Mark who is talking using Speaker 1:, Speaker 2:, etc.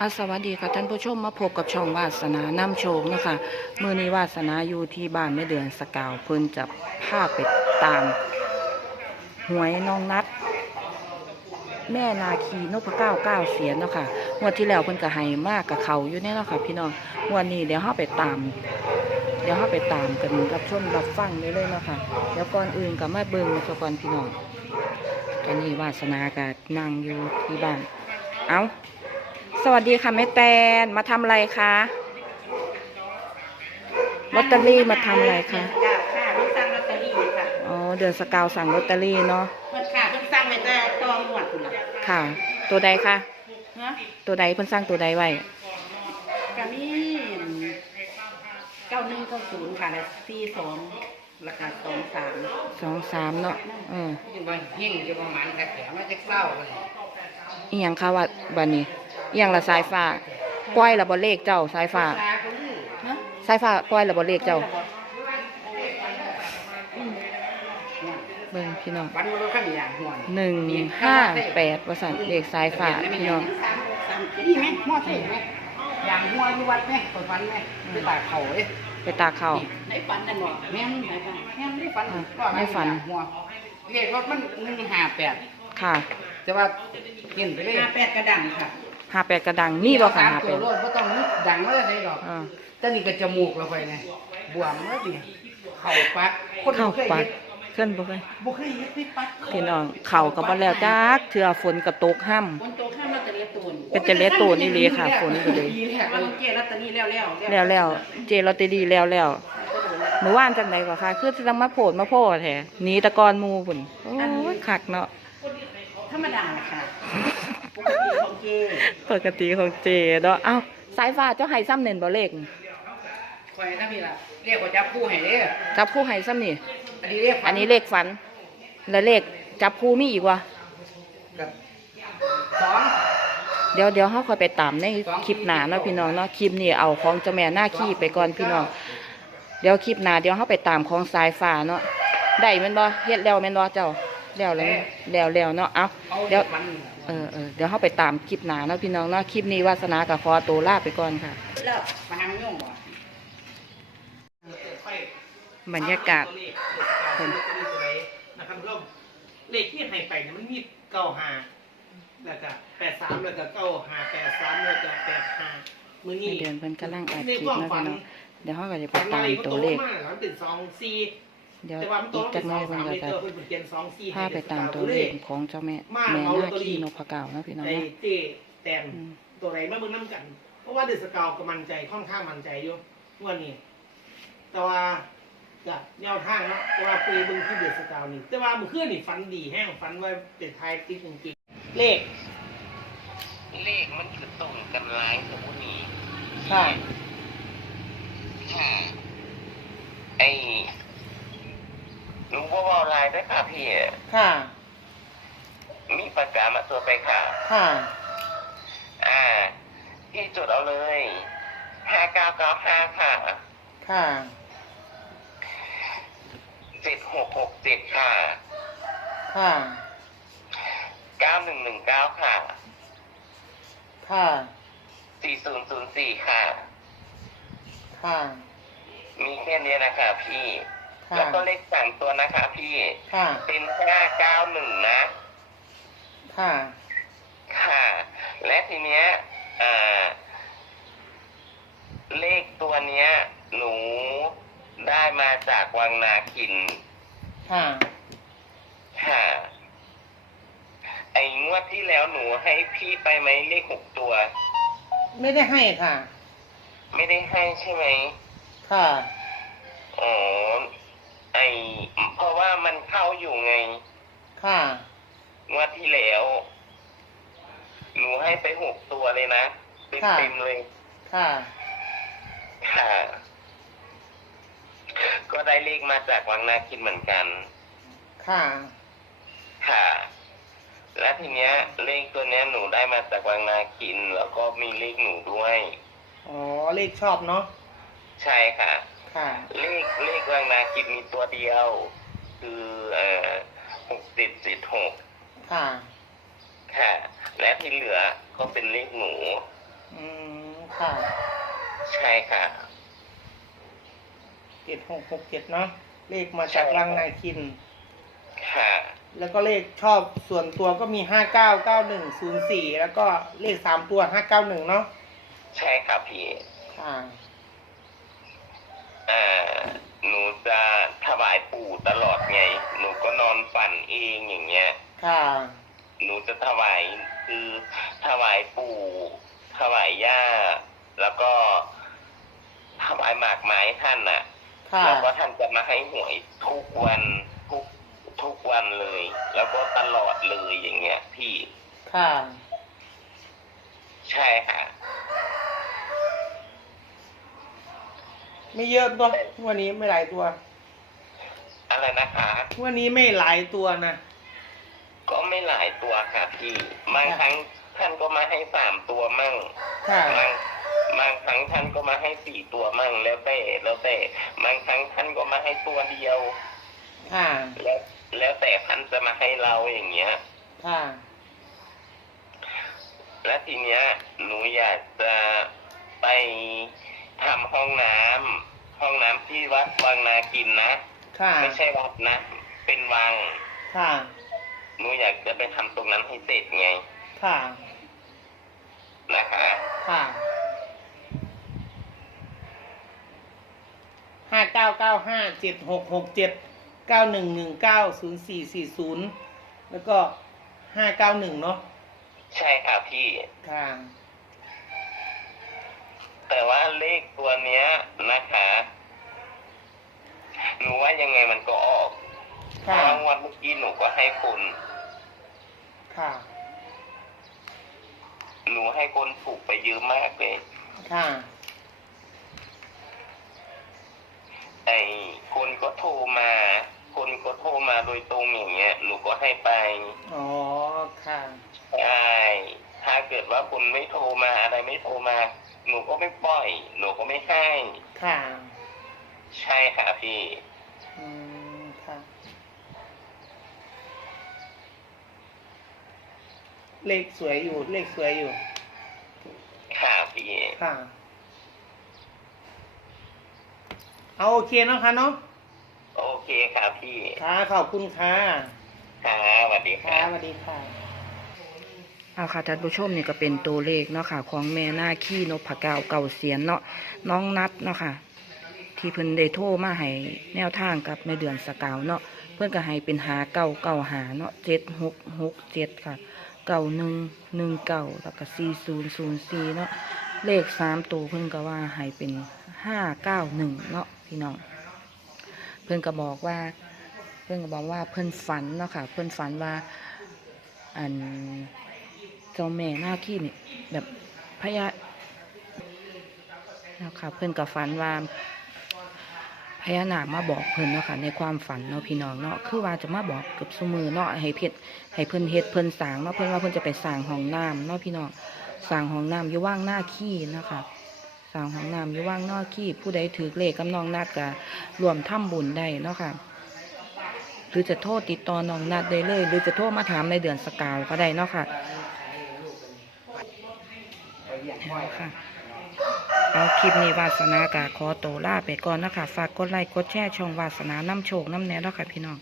Speaker 1: อาสวัสดีค่ะท่านผู้ชมมาพบกับช่องวาสนานำโชคนะคะเมื่อนี้วาสนาอยู่ที่บ้านแม่เดือนสกาวเพิ่นจะพาไปตามหวยน้องนัด แม่นาคีนพเก้าเก้าเสียนเนาะค่ะงวดที่แล้วเพิ่นก็ให้มากกับเขาอยู่เนี่ยเนาะค่ะพี่น้องงวันนี้เดี๋ยวเฮาไปตาม เดี๋ยวเฮาไปตามกันรับชมรับฟังเลยเลยเนาะค่ะเดี๋ยวก่อนอื่นก็มาเบิ่งซะก่อนพี่น้องตอนนี้วาสนาก็นั่งอยู่ที่บ้านเอา สวัสดีค่ะแม่แตนมาทำอะไรคะลอตเตอรี่มาทำอะไรคะ
Speaker 2: จ้าค่ะเพิ่งสร้างลอตเตอรี่ค่ะ
Speaker 1: อ๋อเดือนสกาวสั่งลอตเตอรี่เนาะ
Speaker 2: เพิ่นค่ะเพิ่งสร้างไว้แต่ตองหวดคุณล่ะ
Speaker 1: ค่ะ ตัวใดคะ
Speaker 2: ฮะ
Speaker 1: ตัวใดเพิ่นสร้างตัวใดไว้
Speaker 2: กะมีเก้าหนึ่งเก้าศูนย์ค่ะและสี่สองราคาสองสาม
Speaker 1: สองสามเนาะเออ
Speaker 3: อยู่บ้านเฮงอยู่ประมาณแต่แถวมาจะเศร้าเลย
Speaker 1: อีหยังคะว่าบันนี้ อีหยังละสายฟ้าปล่อยละบ่เลขเจ้าสายฟ้า
Speaker 3: ตาก็รู้
Speaker 2: ฮะ
Speaker 1: สายฟ้าปล่อยละบ่เลขเจ้าเบิ่งพี่น้อง
Speaker 3: บ้านเราขั้นอย่างห่วง
Speaker 1: หนึ่งห้าแปดว่าสั่นเลขสายฟ้าพี่น้อง
Speaker 2: สามสาม
Speaker 3: นี่ไหมมอเตอร์ไหมอย่างหัวอยู่วัดไหมเปิดฟันไหมไปตากเขาเลย
Speaker 1: ไปตาเขา
Speaker 2: ในฝันนั่นบ่
Speaker 3: แม่น
Speaker 2: ในฝัน
Speaker 3: แม่นไม่ฟัน
Speaker 1: ไม่ฝัน
Speaker 3: หัวเลขรถมันหนึ่งห้าแปด
Speaker 1: ค่ะ
Speaker 3: แต่ว่าเห็นไปเลย
Speaker 2: ห้าแปดกระดังค่ะ
Speaker 1: ห้าแปดกระดังนี่บ่ค่ะห้าแป
Speaker 3: ตัว
Speaker 1: ด
Speaker 3: รถก็ต้องดังเลยใช่หรอก
Speaker 1: อ่า
Speaker 3: แต่นี่ก็จมูกเราไปไงบวมแล้วดิเข่าปักคน
Speaker 1: เข้า
Speaker 3: บ่เคย
Speaker 1: ปั
Speaker 3: เฮ็
Speaker 1: ด
Speaker 3: ด
Speaker 1: เคลื่อนบ่เคย
Speaker 3: บ่เคยเฮ็ดที่ปัก
Speaker 1: พี่น้องเข่าก็บ่แล้วจักเทื่อฝนก็ตกห่ำ
Speaker 2: บนโต๊ะข้ามลอตเตอรี่ตูน
Speaker 1: เป็นแต่เล็ดตูนนี่เลยค่ะฝนก็เลย
Speaker 3: ดีแรก
Speaker 2: ว่า
Speaker 3: เล
Speaker 2: ล
Speaker 3: ย
Speaker 2: งเกลอตเตอรี่แล้วแล้ว
Speaker 1: แล้วแล้วเจลอตเตอรี่แล้วแล้วเมื่อวานจังไดกว่าค่ะคือจะมาโผล่มาโผล่แท้หนีแตะกอนหมูพุ่นโอ้ยคักเนาะ
Speaker 2: ธรรมดาค่ะปกติของเก
Speaker 1: ปกติของเจเนาะเอ้าสายฟ้าเจ้าไห้ซ้ำเน่นบ่เลข
Speaker 3: คอยถ้ามีล่ะเรียกว่าจับคู่ให้เด้อ
Speaker 1: จับคู่ไห้ซ้ำนี่
Speaker 3: อันนี้เรียก
Speaker 1: อันนี้เลขฝัน แล้วเลขจับคู่มีอีกวะ
Speaker 3: กับสอง
Speaker 1: เดี๋ยวเดี๋ยวเฮาค่อยไปตามในคลิปหน้าเนาะพี่น้องเนาะคลิปนี้เอาของเจ้าแม่หน้าขี้ไปก่อนพี่น้อง เดี๋ยวคลิปหน้าเดี๋ยวเฮาไปตามของสายฟ้าเนาะได้แม่นบ่เฮ็ดแล้วแม่นบ่เจ้า แล้วแล้วแล้วแล้วเนาะเอ้า
Speaker 3: เอา
Speaker 1: เดี๋ยว
Speaker 3: มัน
Speaker 1: เออเออเดี๋ยวเขาไปตามคลิปหนาเนาะพี่น้องเนาะคลิปนี้วาสนากับคอตัวลาไปก่อนค่ะ
Speaker 2: แล้ว
Speaker 3: มาหามันยุ่งบ่
Speaker 1: บรรยากาศ
Speaker 4: เพิ่นนะครับก็เลขที่ให้ไปเนี่ยมันมีเก้าห้าแล้วก็แปดสามแล้วก็เก้าห้าแปดสามแล้วก็แปดห้ามือ
Speaker 1: ใน
Speaker 4: นี้
Speaker 1: เดือนเพิ่นกำลังอัด
Speaker 4: ใน
Speaker 1: คลิป
Speaker 4: ความ
Speaker 1: เนาะ
Speaker 4: ฝั
Speaker 1: พี่
Speaker 4: น
Speaker 1: น้องเดี๋ยวเขาก็จะไป
Speaker 4: ฝัน
Speaker 1: ตาม
Speaker 4: อะไรก็
Speaker 1: ตั
Speaker 4: โต
Speaker 1: วเลข
Speaker 4: มากแล้วเป็นสองสี่
Speaker 1: เดี๋ยว
Speaker 4: แต่ว่ามันโต
Speaker 1: อีก
Speaker 4: เป็
Speaker 1: จั
Speaker 4: น
Speaker 1: กห
Speaker 4: ส
Speaker 1: น้
Speaker 4: อ
Speaker 1: อย
Speaker 4: ง
Speaker 1: เพิ่น
Speaker 4: สาม
Speaker 1: ก็
Speaker 4: เล
Speaker 1: จะ
Speaker 4: เตอร์เพิ่นเปลี่ยนสองสี่
Speaker 1: พาไปตามตัวเลขของเจ้าแม่แม่หน้าขี้นพเก่าเนาะพี่น้อง
Speaker 4: ไอ้
Speaker 1: เนาะ
Speaker 4: เจ๊แตน
Speaker 1: อืม
Speaker 4: ตัวไหนมาเบิ่งน้ำกัน เพราะว่าเดือดสกาวก็มั่นใจค่อนข้างมั่นใจอยู่งวันนี้ แต่ว่าจะแนวทางเนาะแต่ว่าคุยเบิ่งที่เดือดสกาวนี่แต่ว่าเมื่อคืนนี่ฝันดีแห้งฝันว่าเป็นไทายติ๊กจริงๆเลข
Speaker 5: เลขมันคือตรงกันหลายสมุนี
Speaker 4: ค่ะ
Speaker 5: ค่ะไอ้ รู้ว่าว่าลายได้ค่ะพี่
Speaker 4: ค่ะ
Speaker 5: มีปากกามาตัวไปค่ะ
Speaker 4: ค่ะ
Speaker 5: อ่า พี่จดเอาเลยห้าเก้าเก้าห้าค่ะ
Speaker 4: ค่ะ
Speaker 5: เจ็ดหกหกเจ็ดค่ะ
Speaker 4: ค่ะ
Speaker 5: เก้าหนึ่งหนึ่งเก้าค่ะ
Speaker 4: ค่ะ
Speaker 5: สี่ศูนย์ศูนย์สี่ค่ะ
Speaker 4: ค่ะ
Speaker 5: มีแค่นี้นะคะพี่
Speaker 4: ค่ะ
Speaker 5: แล้วก็เลขสามตัวนะคะพี่
Speaker 4: ค่ะ
Speaker 5: เป็นห้าเก้าหนึ่งนะ
Speaker 4: ค่ะ
Speaker 5: ค่ะ และทีเนี้ยอ่าเลขตัวเนี้ย หนูได้มาจากวังนาคิน
Speaker 4: ค่ะ
Speaker 5: ค่ะ ไอ้งวดที่แล้วหนูให้พี่ไปไหมเลขหกตัว
Speaker 4: ไม่ได้ให้ค่ะ
Speaker 5: ไม่ได้ให้ใช่ไหม
Speaker 4: ค่ะ
Speaker 5: อ๋อ ไอเพราะว่ามันเข้าอยู่ไง
Speaker 4: ค่ะ
Speaker 5: งวดที่แล้วหนูให้ไปหกตัวเลยนะเต็ม
Speaker 4: ค่ะ
Speaker 5: เต็มๆเลย
Speaker 4: ค่ะ
Speaker 5: ค่ะ ก็ได้เลขมาจากวังนาคินเหมือนกัน
Speaker 4: ค่ะ
Speaker 5: ค่ะ และทีเนี้ย เลขตัวเนี้ยหนูได้มาจากวังนาคิน แล้วก็มีเลขหนูด้วย
Speaker 4: อ๋อ เลขชอบเนาะ
Speaker 5: ใช่ค่ะ
Speaker 4: ค่ะ
Speaker 5: เลขเลขวังนาคินมีตัวเดียว คือเอ่อหกเจ็ดเจ็ดหก
Speaker 4: ค่ะ
Speaker 5: ค่ะ และที่เหลือก็เป็นเลขหนู
Speaker 4: อืม ค่ะ
Speaker 5: ใช่ค่ะ
Speaker 4: เจ็ดหกหกเจ็ดเนาะ เลขมาจากรังนาคิน
Speaker 5: ค่ะ
Speaker 4: แล้วก็เลขชอบส่วนตัวก็มีห้าเก้าเก้าหนึ่งศูนย์สี่แล้วก็เลขสามตัวห้าเก้าหนึ่งเนาะ
Speaker 5: ใช่ค่ะพี่
Speaker 4: ค่ะ
Speaker 5: อ่าหนูจะถวายปู่ตลอดไง หนูก็นอนฝันเองอย่างเงี้ย
Speaker 4: ค่ะ
Speaker 5: หนูจะถวายคือถวายปู่ถวายย่า แล้วก็ถวายหมากไม้ท่านน่ะ
Speaker 4: ค่ะ
Speaker 5: แล้วก็ท่านจะมาให้หวยทุกวันทุกทุกวันเลย แล้วก็ตลอดเลยอย่างเงี้ย พี่
Speaker 4: ค่ะ
Speaker 5: ใช่ค่ะ
Speaker 4: ไม่เยอะตัววันนี้ไม่หลายตัว
Speaker 5: อะไรนะคะ
Speaker 4: วันนี้ไม่หลายตัวนะ
Speaker 5: ก็ไม่หลายตัวค่ะพี่บางครั้งท่านก็มาให้สามตัวมั่ง
Speaker 4: ค่ะ
Speaker 5: บางบางครั้งท่านก็มาให้สี่ตัวมั่งแล้วแต่แล้วแต่บางครั้งท่านก็มาให้ตัวเดียว
Speaker 4: ค่ะ
Speaker 5: แล้วแล้วแต่ท่านจะมาให้เราอย่างเงี้ย
Speaker 4: ค่ะ
Speaker 5: และทีเนี้ยหนูอยากจะไป ทำห้องน้ำห้องน้ำที่วัดวังนากินนะ
Speaker 4: ค่ะ
Speaker 5: ไม่ใช่วัดนะ เป็นวัง
Speaker 4: ค่ะ
Speaker 5: หนูอยากจะไปทำตรงนั้นให้เสร็จไง
Speaker 4: ค่ะ
Speaker 5: นะคะ
Speaker 4: ค่ะ ห้าเก้าเก้าห้าเจ็ดหกหกเจ็ดเก้าหนึ่งหนึ่งเก้าศูนย์สี่สี่ศูนย์แล้วก็ห้าเก้าหนึ่งเนาะ
Speaker 5: ใช่ค่ะพี่
Speaker 4: ค่ะ
Speaker 5: แต่ว่าเลขตัวเนี้ยนะคะหนูว่ายังไงมันก็ออกเพ
Speaker 4: ค่ะ
Speaker 5: ราะว่างวันเมื่อกี้หนูก็ให้คุณ
Speaker 4: ค่ะ
Speaker 5: หนูให้คนถูกไปเยอะมากเลย
Speaker 4: ค่ะ
Speaker 5: ไอ้คนก็โทรมา คนก็โทรมาโดยตรงอย่างเงี้ย หนูก็ให้ไป
Speaker 4: อ๋อ ค่ะ
Speaker 5: ใช่ ถ้าเกิดว่าคุณไม่โทรมาอะไรไม่โทรมา หนูก็ไม่ปล่อย หนูก็ไม่ให้
Speaker 4: ค่ะ
Speaker 5: ใช่ค่ะพี่
Speaker 4: อืม ค่ะ เลขสวยอยู่ เลขสวยอยู่
Speaker 5: ค่ะพี่
Speaker 4: ค่ะ เอาโอเคเนาะค่ะเนาะ
Speaker 5: โอเคค่ะพี่
Speaker 4: ค่ะ ขอบคุณค่ะ
Speaker 5: ค่ะสวัสดี
Speaker 4: ค่ะ
Speaker 5: ค่ะ
Speaker 4: สวัสดีค่ะ
Speaker 1: เอาค่ะท่านผู้ชมนี่ก็เป็นตัวเลขเนาะค่ะ ของแม่หน้าขี้นพเก้าเก่าเสียนเนาะน้องนัดเนาะค่ะ ที่เพิ่นได้โทรมาให้แนวทางกับในเดือนสกาวเนาะเพื่อนก็ให้เป็นหาเก้าเก้าหาเนาะเจ็ดหกหกเจ็ดค่ะเก้าหนึ่งหนึ่งเก้าแล้วก็สี่ศูนย์ศูนย์สี่เนาะเลขสามตัวเพิ่นก็ว่าให้เป็นห้าเก้าหนึ่งเนาะพี่น้องเพื่อนก็บอกว่า เพื่อนก็บอกว่าเพื่อนฝันเนาะค่ะ เพื่อนฝันว่าอัน เจ้าแม่หน้าขี้นี่แบบพญาเนาะค่ะเพื่อนก็ฝันว่าพญานาคมาบอกเพื่อนเนาะค่ะในความฝันเนาะพี่น้องเนาะคือว่าจะมาบอกเกับสมือเนาะให้เพชรให้เพื่อนเฮ็ดเพื่อนสางเนาะเพื่อนว่าเพื่อนจะไปสางห้องน้ำเนาะพี่น้องสางห้องน้ำอยู่ว่างหน้าขี้เนาะค่ะสางห้องน้ำอยู่ว่างนอกขี้ผู้ใดถือเลขกำนองนัดก็รวมทำบุญได้เนาะค่ะหรือจะโทษติดต่อน้องนัดได้เลย หรือจะโทรมาถามในเดือนสกาวก็ได้เนาะค่ะ ค่ะเอาคลิปนี้วาสนากาขอโตล่าไปก่อนนะคะฝากกดไลค์กดแชร์ช่องวาสนาน้ำโชคน้ำแน่แล้วค่ะพี่น้อง